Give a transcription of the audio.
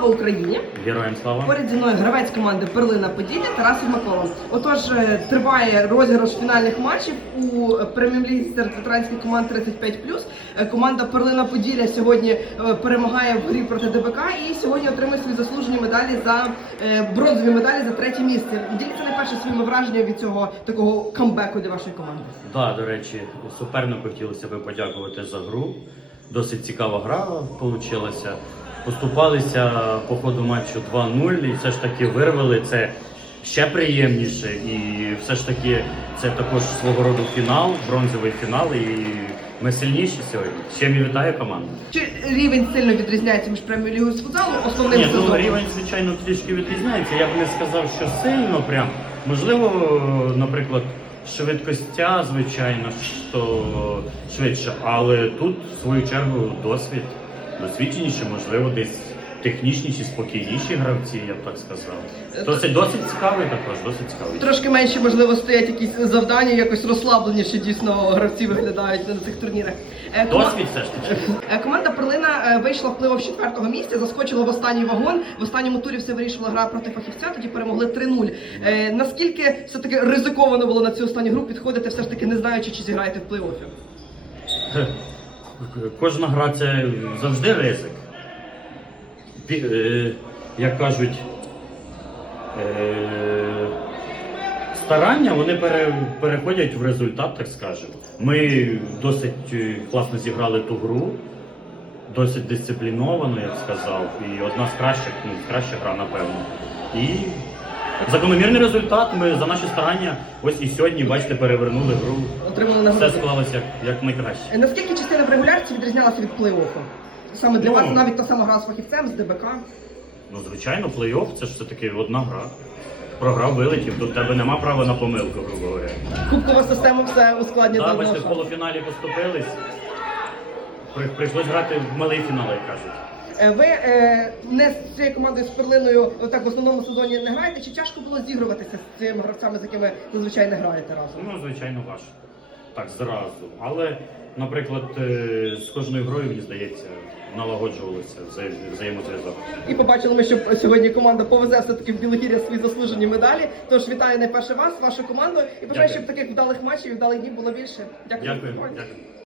Слава Україні! Героям слава. Поряд зі мною гравець команди Перлина Поділля Тарас Єрмакова. Отож, е, триває розіграш фінальних матчів у прем'єр-лізі серед ветеранських команд 35+. Е, Команда Перлина Поділля сьогодні е, перемагає в грі проти ДБК і сьогодні отримує свої заслужені медалі за бронзові медалі за третє місце. Діліться найперше своїми враженнями від цього такого камбеку для вашої команди. Да, до речі, супернику хотілося би подякувати за гру. Досить цікава гра вийшла. Поступалися по ходу матчу 2-0 і все ж таки вирвали це ще приємніше. І все ж таки це також свого роду фінал, бронзовий фінал. І ми сильніші сьогодні. З чим і вітаю команду. Чи рівень сильно відрізняється між прем'єр-лігою з футзалу основним Ні, ну сезоном? рівень, звичайно, трішки відрізняється. Я б не сказав, що сильно прям. Можливо, наприклад, швидкостя, звичайно, що швидше, але тут, в свою чергу, досвід досвідченіші, можливо, десь технічніші, спокійніші гравці, я б так сказав. Досить, досить цікавий також, досить цікавий. Трошки менше, можливо, стоять якісь завдання, якось розслабленіше дійсно гравці виглядають на цих турнірах. Е, кома- Досвід все ж таки. Е, Команда Перлина е, вийшла в з четвертого місця, заскочила в останній вагон. В останньому турі все вирішила гра проти фахівця, тоді перемогли 3-0. Е, наскільки все-таки ризиковано було на цю останню гру підходити, все ж таки не знаючи, чи зіграєте в плей-оффі? Кожна гра це завжди ризик. Е, Як кажуть, е, старання вони переходять в результат, так скажемо. Ми досить е, класно зіграли ту гру, досить дисципліновано, я б сказав, і одна з кращих, ну, краща гра, напевно. І закономірний результат. Ми за наші старання ось і сьогодні, бачите, перевернули гру. Отримали Все склалося як, як найкраще. Е, Наскільки частина в регулярці відрізнялася від плей-оффу? Саме для Ну. вас навіть та сама гра з фахівцем, з ДБК. Ну, звичайно, плей-офф це ж все-таки одна гра. Програв, вилетів, тут тебе нема права на помилку, грубо говоря. Кубкова система все ускладнює Так, бачите, в полуфіналі поступились. При- Прийшлось грати в малий фінал, як кажуть. Е, Ви е, не з цією командою з Перлиною так в основному сезоні не граєте? Чи тяжко було зігруватися з цими гравцями, з якими зазвичай не граєте разом? Ну, звичайно, важко. Так, зразу. Але, наприклад, е, з кожною грою, мені здається, налагоджувалося взаєм- взаємозв'язок. І побачили ми, що сьогодні команда повезе все-таки в Білогір'я свої заслужені медалі. Тож вітаю найперше вас, вашу команду, і бажаю, Дякую. щоб таких вдалих матчів і вдалих днів було більше. Дякую. Дякую, дякую.